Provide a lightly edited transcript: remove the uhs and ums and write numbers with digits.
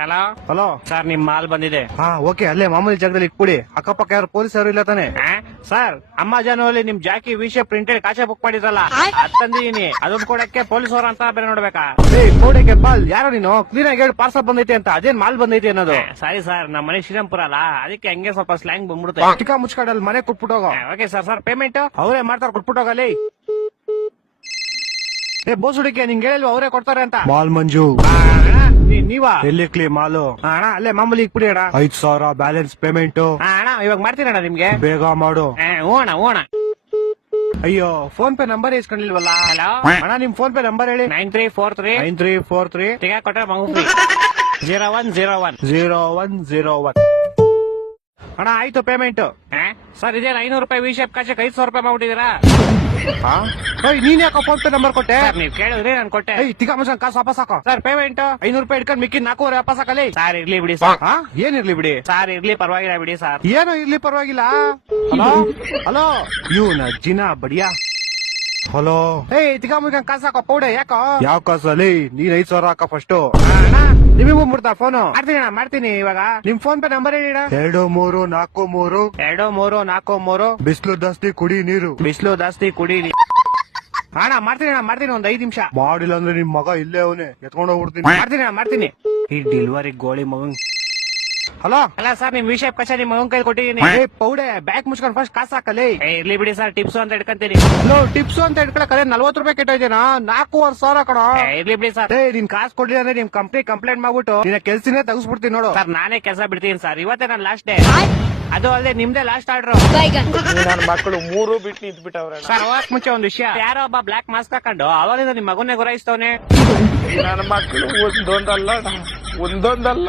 Hello hello sir, ನಿಮ್ mall ಬಂದಿದೆ. ಹಾ ಓಕೆ, ಅಲ್ಲೇ ಮಾಮೂಲಿ ಜಾಗದಲ್ಲಿ ಇಟ್ಬಿಡಿ. ಅಕ್ಕಪಕ್ಕ ಯಾರು ಪೊಲೀಸ್ ಯಾರು ಇಲ್ಲ ತಾನೆ? ಸರ್, ಅಮೆಜಾನ್ ಅಲ್ಲಿ ನಿಮ್ ಜಾಕಿ ವಿಷಯ ಪ್ರಿಂಟೆಡ್ ಕಾಚೆ ಬುಕ್ ಮಾಡಿದ್ರಲ್ಲ, ಅದ್ ತಂದಿದೀನಿ. ಅದನ್ನ ಕೊಡಕ್ಕೆ ಪೊಲೀಸ್ ಅವ್ರ ಅಂತ ಬೇರೆ ನೋಡ್ಬೇಕಾ? ಏಯ್ ಕೋಡೆಗೆ ಬಾಲ್, ಯಾರೋ ನೀನು ಕ್ಲೀನ್ ಆಗಿ ಹೇಳಿ ಪಾರ್ಸಲ್ ಬಂದೈತೆ ಅಂತ. ಅದೇನ್ ಮಾಲ್ ಬಂದೈತೆ ಅನ್ನೋದು? ಸಾರಿ ಸರ್, ನಮ್ಮ ಮನೆ ಶ್ರೀರಾಮ್ಪುರ ಅಲ್ಲ, ಅದಕ್ಕೆ ಹಂಗೆ ಸ್ವಲ್ಪ ಸ್ಲ್ಯಾಂಗ್ ಬಂದ್ಬಿಡುತ್ತೆ. ಚಿಕ್ಕ ಮುಚ್ಕಾಡಲ್ಲಿ ಮನೆ ಕೊಟ್ಬಿಟ್ಟೋಗ. Okay sir. ಸರ್ ಪೇಮೆಂಟ್ ಅವರೇ ಮಾಡ್ತಾರ, ಕೊಟ್ಬಿಟ್ಟೋಗಲ್ಲಿ. ಏ ಬೋಸ್ ಹುಡುಗಿ, ನಿಂಗೆ ಹೇಳಿಲ್ವ ಅವರೇ ಕೊಡ್ತಾರೆ ಅಂತ? ಮಾಲ್ ಮಂಜು ನೀವಾ? ಎಲ್ಲಿ ಕ್ಲೀ ಮಾಲು? ಅಣ್ಣ ಅಲ್ಲೇ ಮಾಮೂಲಿ ಇಕ್ಬಿಡಿ ಅಣ್ಣ. 5,000 ಬ್ಯಾಲೆನ್ಸ್ ಪೇಮೆಂಟ್. ಅಣ್ಣ ಇವಾಗ ಮಾಡ್ತೀರಣ್ಣ ನಿಮ್ಗೆ. ಬೇಗ ಮಾಡು. ಓಣ ಓಣ. ಅಯ್ಯೋ, ಫೋನ್ ಪೇ ನಂಬರ್ ಇಸ್ಕೊಂಡಿಲ್ವಲ್ಲ? ಹಲೋ ಅಣ್ಣ, ನಿಮ್ ಫೋನ್ ಪೇ ನಂಬರ್ ಹೇಳಿ. 9343 9343 ತಿಗ ಕೊಟ್ರೆ ಮಗು ಫ್ರೀ. 0101 0101. ಅಣ್ಣ ಆಯ್ತು ಪೇಮೆಂಟ್. ಸರ್, ಇದೇನು 500 ರೂಪಾಯಿ ವಿ ಶೇಪ್ ಕಾಚಕ್ಕೆ 500 ರೂಪಾಯಿ ಮಾಡ್ಬಿಟ್ಟಿದ್ದೀರಾ? ನೀನ್ ಯಾಕೋ ಫೋನ್ ಪೇ ನಂಬರ್ ಕೊಟ್ಟೆ? ಸರ್, ನೀವ್ ಕೇಳಿದ್ರಿ ನಾನು ಕೊಟ್ಟೆ. ತಿಕ್ಕ ಮಸನ್ ಕಾಸು ವಾಪಸ್ ಹಾಕೋ. ಸರ್ ಪೇಮೆಂಟ್ 500 ರೂಪಾಯಿ ಇಟ್ಕೊಂಡು ಮಿಕ್ಕಿ 400 ವಾಪಸ್ ಹಾಕಲಿ. ಸರ್ ಇರ್ಲಿ ಬಿಡಿ ಸರ್. ಏನಿರ್ಲಿ ಬಿಡಿ? ಸರ್ ಇರ್ಲಿ, ಪರವಾಗಿಲ್ಲ ಬಿಡಿ ಸರ್. ಏನೋ ಇರ್ಲಿ, ಪರವಾಗಿಲ್ಲ. ಹಲೋ ಹಲೋ, ಇವ್ನ ಜಿನ ಬಡಿಯಾ. ಹಲೋ, ತಿಕ್ಕ ಮುಗಿನ್ ಕಾಸು ಹಾಕೋ ಪೌಡೆ. ಯಾಕೋ? ಯಾವ ಕಾಸಲ್ಲಿ? ನೀನ್ 5,000 ಹಾಕ ಫಸ್ಟ್. ನಿಮಗೂ ಮುಡ್ತಾ ಫೋನು? ಮಾಡ್ತೀನಿ ಅಣ್ಣ, ಮಾಡ್ತೀನಿ ಇವಾಗ. ನಿಮ್ ಫೋನ್ ಪೇ ನಂಬರ್ ಹೇಳಿ. 2343 2343 ಬಿಸ್ಲು ಜಾಸ್ತಿ ಕುಡಿ ನೀರು. ಬಿಸಿಲು ಜಾಸ್ತಿ ಕುಡೀರಿ. ಅಣ್ಣ ಮಾಡ್ತೀನಿ ಅಣ್ಣ, ಮಾಡ್ತೀನಿ, ಒಂದ್ 5 ನಿಮಿಷ ಮಾಡಿಲ್ಲ ಅಂದ್ರೆ ನಿಮ್ ಮಗ ಇಲ್ಲೇ ಅವನೇ, ಎತ್ಕೊಂಡ್ ಹೋಗ್ಬಿಡ್ತೀನಿ. ಮಾಡ್ತೀನಿ ಅಣ್ಣ, ಮಾಡ್ತೀನಿ. ಈ ಡೆಲಿವರಿ ಗೋಳಿ ಮಗನ್. ಹಲೋ ಅಲ್ಲ ಸರ್, ನಿಮ್ ವಿಷಯ ಕಚ ನಿಮ್ ಮಗನ್ ಕೈಲಿ ಕೊಟ್ಟಿದ್ದೀನಿ. ಪೌಡೆ ಬ್ಯಾಗ್ ಮುಚ್ಕೊಂಡು ಫಸ್ಟ್ ಕಾಸು ಹಾಕಲಿ. ಇರ್ಲಿ ಬಿಡಿ ಸರ್, ಟಿಪ್ಸ್ ಅಂತ ಇಟ್ಕೊಂತೀನಿ. ಹಲೋ, ಟಿಪ್ಸ್ ಅಂತ ಇಟ್ಕೊಳಕಲೆ 40 ರೂಪಾಯಿ ಕೆಟ್ಟೋಯ್ತೇನಾ? 4,500 ಕಣ. ಇರ್ಲಿ ಬಿಡಿ ಸರ್. ನಿನ್ ಕಾಸು ಕೊಡ್ಲಿಲ್ಲ ಅಂದ್ರೆ ನಿಮ್ ಕಂಪ್ನಿ ಕಂಪ್ಲೇಂಟ್ ಮಾಡ್ಬಿಟ್ಟು ನಿನ್ನ ಕೆಲ್ಸನೇ ತೆಗಿಸ್ಬಿಡ್ತೀನಿ ನೋಡು. ಸರ್, ನಾನೇ ಕೆಲಸ ಬಿಡ್ತೀನಿ ಸರ್. ಇವತ್ತೇ ನನ್ನ ಲಾಸ್ಟ್ ಡೇ. ಅದು ಅಲ್ಲದೆ ನಿಮ್ದೇ ಲಾಸ್ಟ್ ಆರ್ಡರ್. ನನ್ನ ಮಕ್ಕಳು 3 ಬಿಟ್ಟು ನಿಂತ್ಬಿಟ್ಟವ್ರೆ. ಸರ್, ಹೋಗಕ್ ಮುಂಚೆ ಒಂದು ವಿಷಯ. ಯಾರೋ ಒಬ್ಬ ಬ್ಲಾಕ್ ಮಾಸ್ಕ್ ಹಾಕೊಂಡು ಅವಾಗಿಂದ ನಿಮ್ ಮಗನ್ನೇ ಗುರಾಯಿಸ್ತವನೆ. ನನ್ನ ಮಕ್ಕಳು ಒಂದೊಂದಲ್ಲ